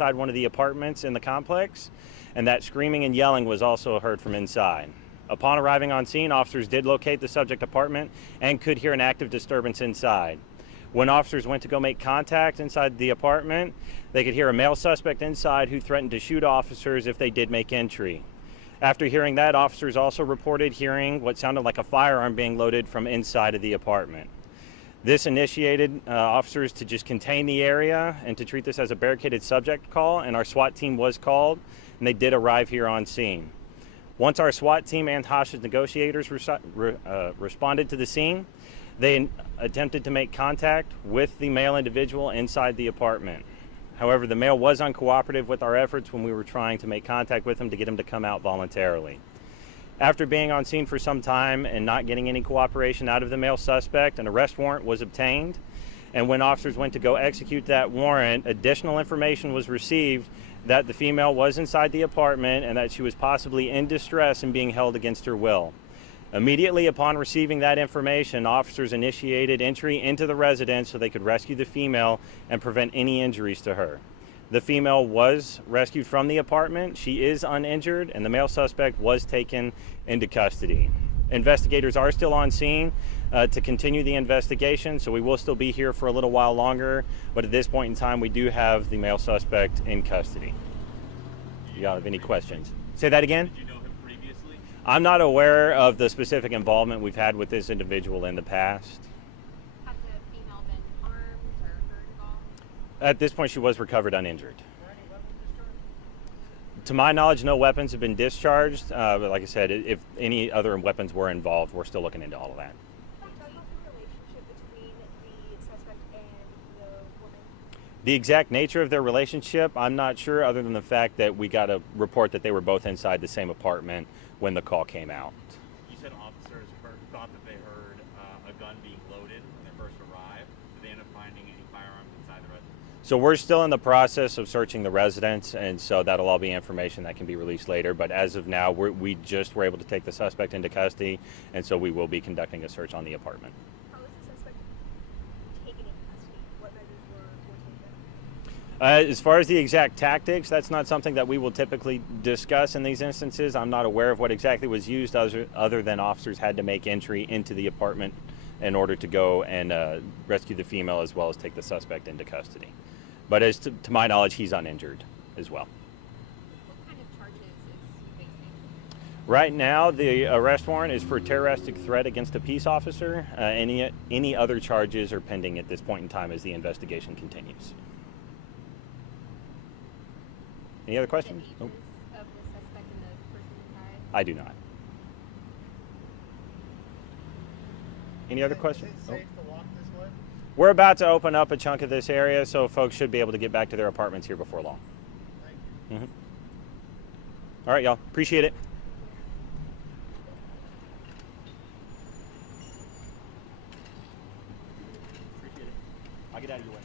inside one of the apartments in the complex, and that screaming and yelling was also heard from inside. Upon arriving on scene, officers did locate the subject apartment and could hear an active disturbance inside. When officers went to go make contact inside the apartment, they could hear a male suspect inside who threatened to shoot officers if they did make entry. After hearing that, officers also reported hearing what sounded like a firearm being loaded from inside of the apartment. This initiated officers to just contain the area and to treat this as a barricaded subject call, and our SWAT team was called, and they did arrive here on scene. Once our SWAT team and hostage negotiators responded to the scene, they attempted to make contact with the male individual inside the apartment. However, the male was uncooperative with our efforts when we were trying to make contact with him to get him to come out voluntarily. After being on scene for some time and not getting any cooperation out of the male suspect, an arrest warrant was obtained. And when officers went to go execute that warrant, additional information was received that the female was inside the apartment and that she was possibly in distress and being held against her will. Immediately upon receiving that information, officers initiated entry into the residence so they could rescue the female and prevent any injuries to her. The female was rescued from the apartment. She is uninjured, and the male suspect was taken into custody. Investigators are still on scene to continue the investigation, so we will still be here for a little while longer, but at this point in time, we do have the male suspect in custody. Do you have any questions? Say that again? Did you know him previously? I'm not aware of the specific involvement we've had with this individual in the past. Has the female been harmed or hurt at all? At this point, she was recovered uninjured. To my knowledge, no weapons have been discharged, but like I said, if any other weapons were involved, we're still looking into all of that. Can you talk about the relationship between the suspect and the woman? The exact nature of their relationship, I'm not sure, other than the fact that we got a report that they were both inside the same apartment when the call came out. You said officers thought that they heard a gun being loaded when they first arrived. Did they end up finding any firearms inside the residence? So we're still in the process of searching the residence, and so that'll all be information that can be released later. But as of now, we just were able to take the suspect into custody, and so we will be conducting a search on the apartment. How was the suspect taken into custody? What measures were taken? As far as the exact tactics, that's not something that we will typically discuss in these instances. I'm not aware of what exactly was used other than officers had to make entry into the apartment in order to go and rescue the female as well as take the suspect into custody. But as to my knowledge, he's uninjured as well. What kind of charges is he facing? Right now, the arrest warrant is for terroristic threat against a peace officer. Any other charges are pending at this point in time as the investigation continues. Any other questions? The ages of the suspect and the person inside? I do not. Any other questions? Is it safe to walk this way? We're about to open up a chunk of this area, so folks should be able to get back to their apartments here before long. Thank you. All right, y'all. Appreciate it. Appreciate it. I'll get out of your way.